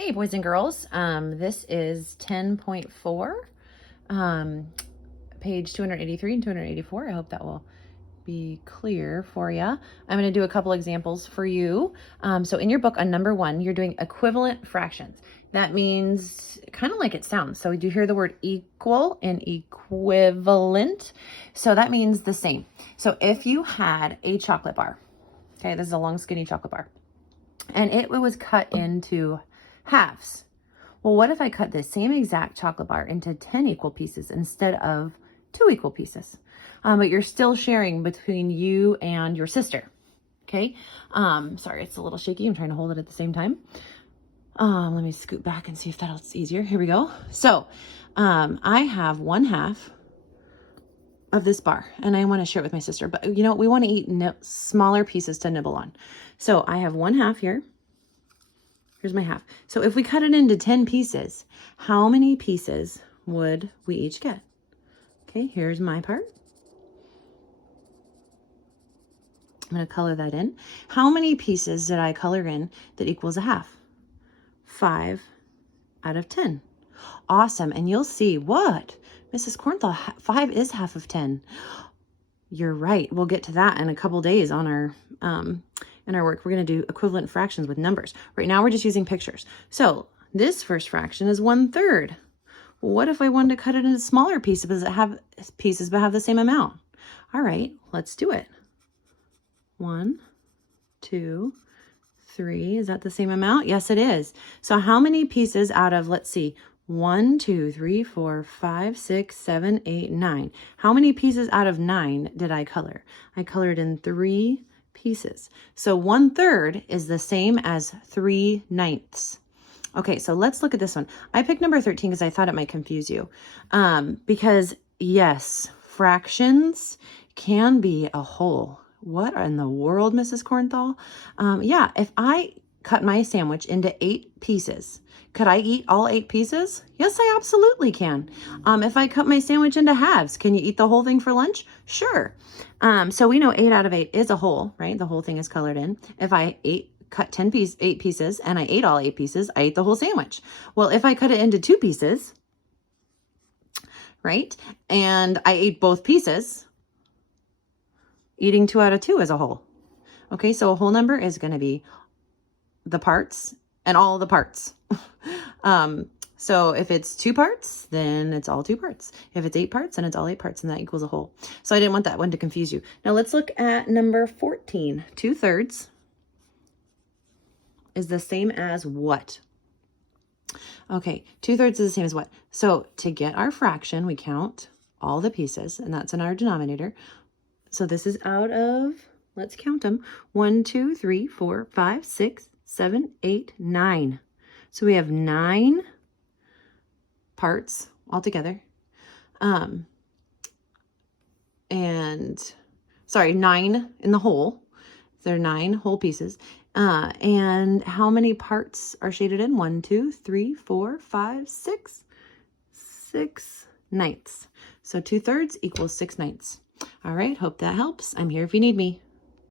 Hey, boys and girls. This is 10.4, page 283 and 284. I hope that will be clear for you. I'm going to do a couple examples for you. So in your book on number 1, you're doing equivalent fractions. That means kind of like it sounds. So do you hear the word equal and equivalent? So that means the same. So if you had a chocolate bar, okay, this is a long skinny chocolate bar, and it was cut into halves. Well, what if I cut the same exact chocolate bar into 10 equal pieces instead of 2 equal pieces? But you're still sharing between you and your sister. Okay. Sorry, it's a little shaky. I'm trying to hold it at the same time. Let me scoot back and see if that's easier. Here we go. So, I have 1/2 of this bar and I want to share it with my sister, but you know, we want to eat smaller pieces to nibble on. So I have 1/2 here. Here's my half. So if we cut it into 10 pieces, how many pieces would we each get? Okay, here's my part. I'm going to color that in. How many pieces did I color in that equals a half? 5 out of 10. Awesome. And you'll see what? Mrs. Cornthal, 5 is half of 10. You're right. We'll get to that in a couple days on our in our work. We're going to do equivalent fractions with numbers. Right now we're just using pictures. So this first fraction is 1/3. What if I wanted to cut it into smaller pieces but have the same amount? All right, let's do it. 1, 2, 3. Is that the same amount? Yes, it is. So how many pieces out of, let's see, 1, 2, 3, 4, 5, 6, 7, 8, 9. How many pieces out of 9 did I color? I colored in 3 pieces. So 1/3 is the same as 3/9. Okay, so let's look at this one. I picked number 13 because I thought it might confuse you. Because yes, fractions can be a whole. What in the world, Mrs. Cornthal? Yeah, if I cut my sandwich into 8 pieces, could I eat all 8 pieces? Yes, I absolutely can. If I cut my sandwich into halves, can you eat the whole thing for lunch? Sure. So we know 8 out of 8 is a whole, right? The whole thing is colored in. If I cut 8 pieces and I ate all 8 pieces, I ate the whole sandwich. Well, if I cut it into 2 pieces, right? And I ate both pieces, eating 2 out of 2 is a whole. Okay, so a whole number is going to be the parts and all the parts. So if it's 2 parts, then it's all 2 parts. If it's 8 parts, then it's all 8 parts, and that equals a whole. So I didn't want that one to confuse you. Now let's look at number 14. 2/3 is the same as what? Okay, 2/3 is the same as what? So to get our fraction, we count all the pieces, and that's in our denominator. So this is out of, let's count them, 1, 2, 3, 4, 5, 6, 7, 8, 9. So we have 9 parts altogether. And sorry, 9 in the whole. There are 9 whole pieces. And how many parts are shaded in? 1, 2, 3, 4, 5, 6. 6/9. So 2/3 equals 6/9. All right, hope that helps. I'm here if you need me.